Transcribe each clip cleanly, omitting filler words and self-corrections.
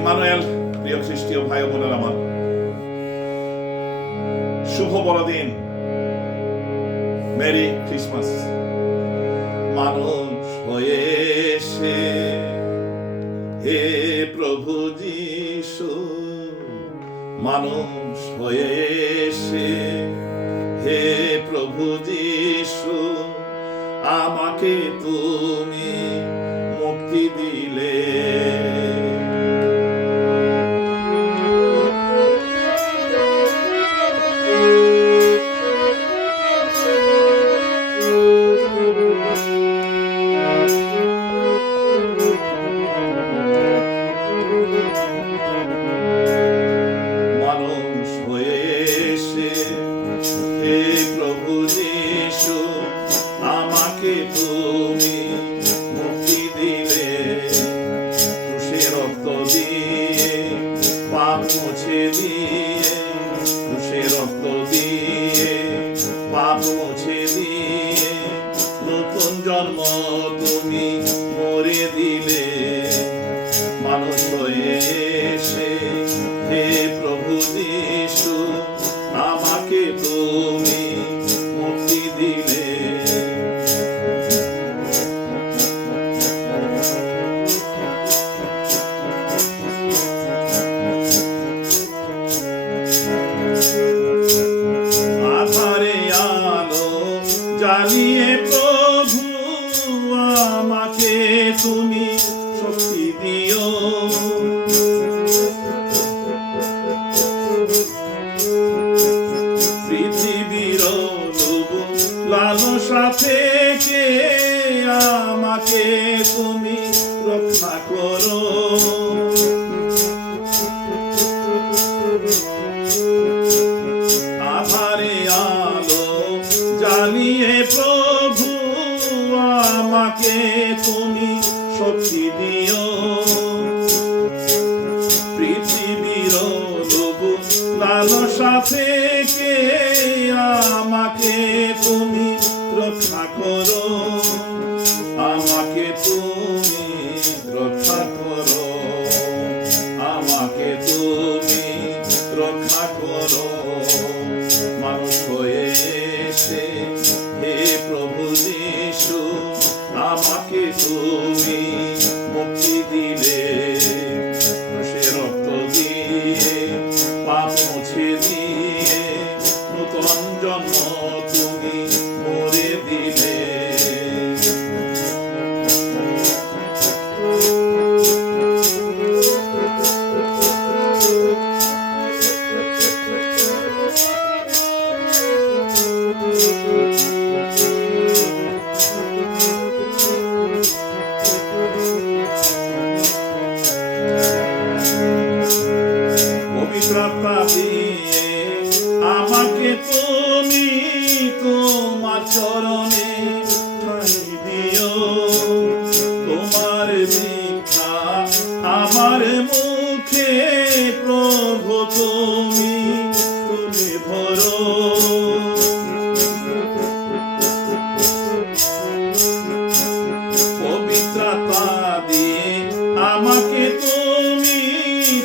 Emmanuel, প্রিয় খ্রিস্টীয় ভাই বোনেরা আমার, শুভ বড়দিন, মেরি ক্রিসমাস। মানুষ হয়ে এসে হে প্রভু যিশু, মানুষ হয়ে এসে হে প্রভু যিশু, আমাকে তুমি মুক্তি দিলে। মানুষ হয়ে এসে হে প্রভু যিশু, আমাকে তুমি মুক্তি দিলে। ক্রুশে রক্ত দিয়ে পাপ মুছে দিয়ে, ক্রুশে রক্ত দিয়ে পাপ মুছে দিয়ে, নতুন জন্ম তুমি মরে দিলে। মানুষ হয়ে এসে হে প্রভু যিশু, আমাকে তুমি মুক্তি দিলে। আধারে আলো জ্বালিয়ে প্রভু আমাকে তুমি শক্তি দিও। পৃথিবীর লোভ লালসা থেকে আমাকে তুমি রক্ষা করো। আধারে আলো জ্বালিয়ে প্রভু আমাকে তুমি শক্তি দিও। পৃথিবীর লোভ লালসা থেকে আমাকে তুমি রক্ষা করো। আমাকে তুমি রক্ষা করো, আমাকে তুমি রক্ষা করো। মানুষ হয়ে এসে হে প্রভু যিশু, আমাকে তুমি মুক্তি দিলে। ক্রুশে রক্ত দিয়ে পাপ মুছে দিয়ে, নতুন জন্ম তুমি মরে দিলে। পবিত্রতা দিয়ে আমাকে তুমি তোমার চরণে ঠাঁই দিও। তোমার দীক্ষা আমার মুখে প্রভু তুমি তুলে ধরো। পবিত্রতা দিয়ে আমাকে তুমি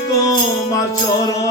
তোমার চরণ